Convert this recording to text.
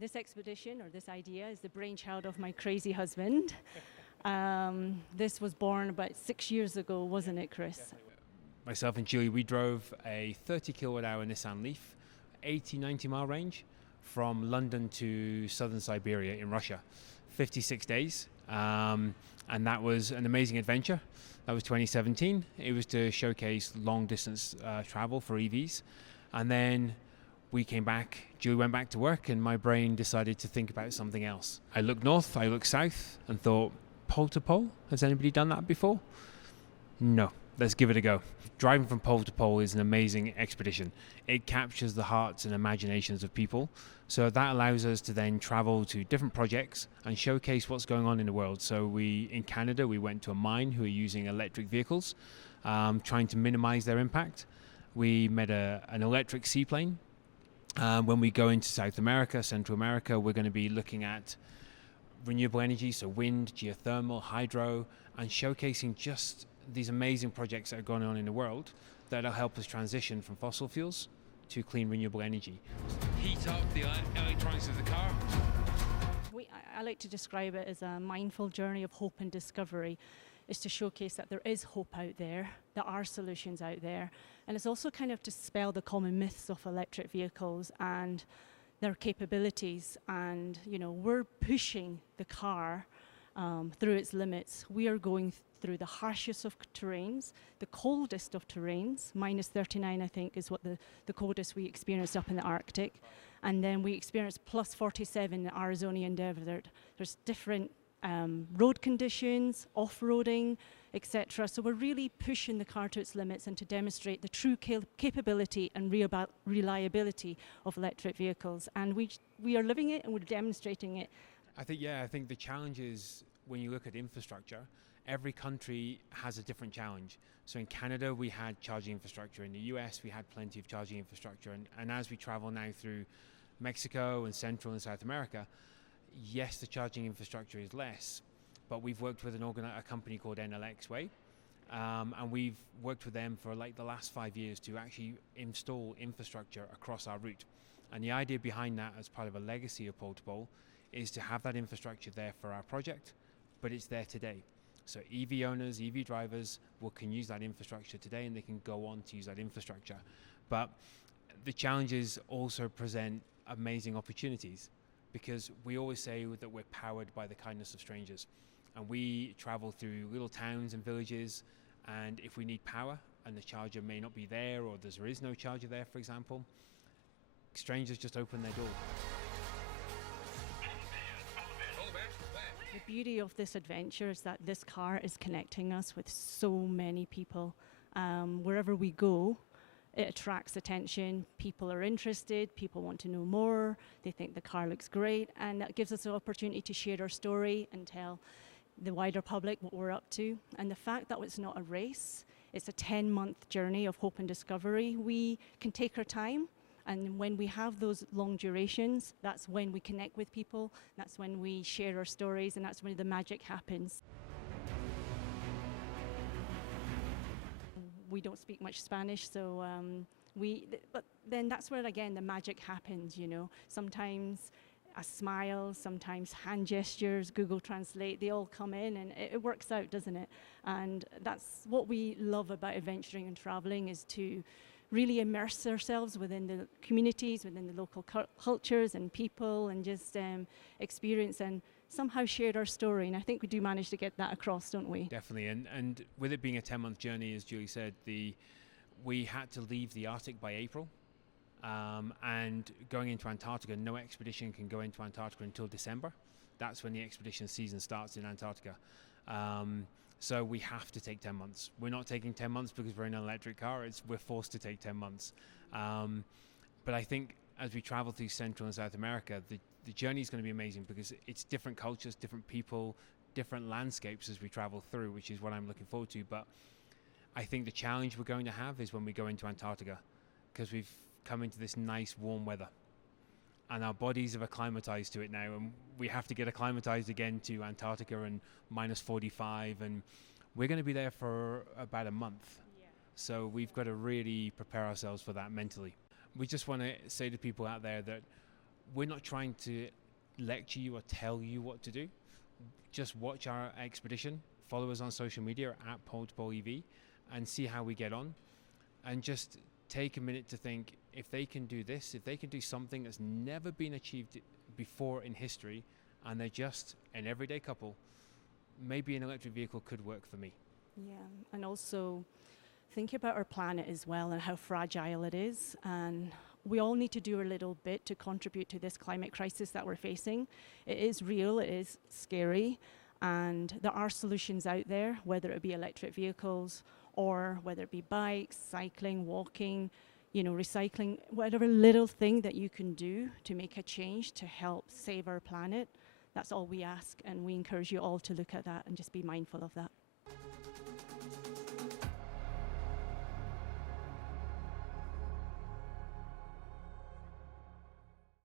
This expedition, or this idea, is the brainchild of my crazy husband. This was born about 6 years ago, wasn't it, Chris? Myself and Julie, we drove a 30 kilowatt hour Nissan Leaf, 80, 90 mile range from London to southern Siberia in Russia, 56 days. And that was an amazing adventure. That was 2017. It was to showcase long distance travel for EVs. And then we came back, Julie went back to work, and my brain decided to think about something else. I looked north, I looked south, and thought, pole to pole? Has anybody done that before? No, let's give it a go. Driving from pole to pole is an amazing expedition. It captures the hearts and imaginations of people. So that allows us to then travel to different projects and showcase what's going on in the world. So in Canada, we went to a mine who are using electric vehicles, trying to minimize their impact. We met an electric seaplane. When we go into South America, Central America, we're going to be looking at renewable energy, so wind, geothermal, hydro, and showcasing just these amazing projects that are going on in the world that'll help us transition from fossil fuels to clean renewable energy. Heat up the electronics of the car. I like to describe it as a mindful journey of hope and discovery. Is to showcase that there is hope out there, there are solutions out there, and it's also kind of to dispel the common myths of electric vehicles and their capabilities. And we're pushing the car through its limits. We are going through the harshest of terrains, the coldest of terrains. Minus 39, I think, is what the coldest we experienced up in the Arctic. And then we experienced plus 47 in the Arizonian desert. There's different road conditions, off-roading, etc. So we're really pushing the car to its limits and to demonstrate the true capability and reliability of electric vehicles. And we are living it and we're demonstrating it. I think the challenge is, when you look at infrastructure, every country has a different challenge. So in Canada, we had charging infrastructure. In the US, we had plenty of charging infrastructure. And as we travel now through Mexico and Central and South America, yes, the charging infrastructure is less, but we've worked with a company called NLX Way, and we've worked with them for like the last 5 years to actually install infrastructure across our route. And the idea behind that, as part of a legacy of Pole to Pole, is to have that infrastructure there for our project, but it's there today. So EV owners, EV drivers can use that infrastructure today, and they can go on to use that infrastructure. But the challenges also present amazing opportunities, because we always say that we're powered by the kindness of strangers. And we travel through little towns and villages, and if we need power and the charger may not be there, or there is no charger there, for example, strangers just open their door. The beauty of this adventure is that this car is connecting us with so many people. Wherever we go, it attracts attention. People are interested. People want to know more. They think the car looks great. And that gives us the opportunity to share our story and tell the wider public what we're up to. And the fact that it's not a race, it's a 10-month journey of hope and discovery. We can take our time. And when we have those long durations, that's when we connect with people. That's when we share our stories. And that's when the magic happens. We don't speak much Spanish, so but then that's where, again, the magic happens, Sometimes a smile, sometimes hand gestures, Google Translate, they all come in, and it works out, doesn't it? And that's what we love about adventuring and traveling, is to really immerse ourselves within the communities, within the local cultures and people, and just experience and somehow shared our story. And I think we do manage to get that across, don't we? Definitely. And with it being a 10-month journey, as Julie said, we had to leave the Arctic by April. And going into Antarctica, no expedition can go into Antarctica until December. That's when the expedition season starts in Antarctica. So we have to take 10 months. We're not taking 10 months because we're in an electric car. We're forced to take 10 months. But I think as we travel through Central and South America, the journey is going to be amazing, because it's different cultures, different people, different landscapes as we travel through, which is what I'm looking forward to. But I think the challenge we're going to have is when we go into Antarctica, because we've come into this nice warm weather. And our bodies have acclimatized to it now, and we have to get acclimatized again to Antarctica and minus 45, and we're going to be there for about a month. Yeah. So we've got to really prepare ourselves for that mentally. We just want to say to people out there that we're not trying to lecture you or tell you what to do. Just watch our expedition, follow us on social media at PolEV, and see how we get on. And just take a minute to think, if they can do this, if they can do something that's never been achieved before in history, and they're just an everyday couple, maybe an electric vehicle could work for me. Yeah, and also think about our planet as well and how fragile it is. And we all need to do a little bit to contribute to this climate crisis that we're facing. It is real, it is scary, and there are solutions out there, whether it be electric vehicles or whether it be bikes, cycling, walking, recycling, whatever little thing that you can do to make a change to help save our planet. That's all we ask, and we encourage you all to look at that and just be mindful of that.